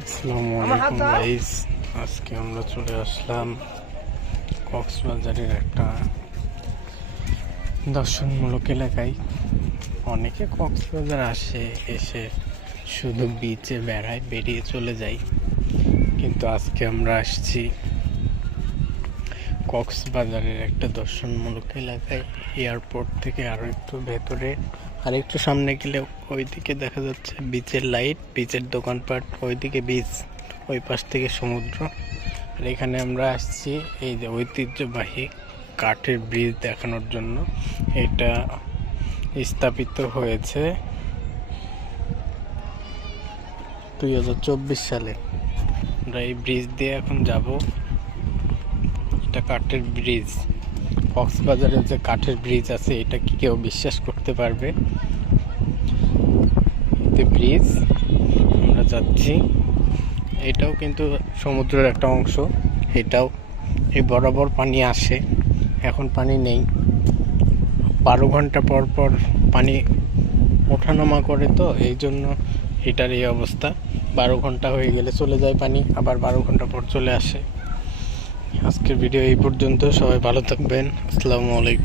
আসসালামু আলাইকুম গাইস, আজকে আমরা চলে আসলাম কক্সবাজারের একটা দর্শনমূলক এলাকায়। অনেকে কক্সবাজার আসে, এসে শুধু বিচে বেড়ায়, বেরিয়ে চলে যায়। কিন্তু আজকে আমরা আসছি কক্সবাজারের একটা দর্শনমূলক এলাকায়। এয়ারপোর্ট থেকে আরও একটু ভেতরে, আর একটু সামনে গেলে ওইদিকে দেখা যাচ্ছে বিচের লাইট, বিচের দোকানপাট, ওইদিকে বিচ, ওই পাশ থেকে সমুদ্র। আর এখানে আমরা আসছি এই যে ঐতিহ্যবাহী কাঠের ব্রিজ দেখানোর জন্য। এটা স্থাপিত হয়েছে 2024 সালে। আমরা এই ব্রিজ দিয়ে এখন যাব। এটা কাঠের ব্রিজ। কক্সবাজারের যে কাঠের ব্রিজ আছে, এটা কি কেউ বিশ্বাস করতে পারবে? এতে ব্রিজ আমরা যাচ্ছি। এটাও কিন্তু সমুদ্রের একটা অংশ। এটাও এই বরাবর পানি আসে, এখন পানি নেই। 12 ঘন্টা পর পর পানি ওঠানামা করে, তো এই জন্য এটার এই অবস্থা। 12 ঘন্টা হয়ে গেলে চলে যায় পানি, আবার 12 ঘন্টা পর চলে আসে। আজকের ভিডিও এই পর্যন্ত। সবাই ভালো থাকবেন। আসসালামু আলাইকুম।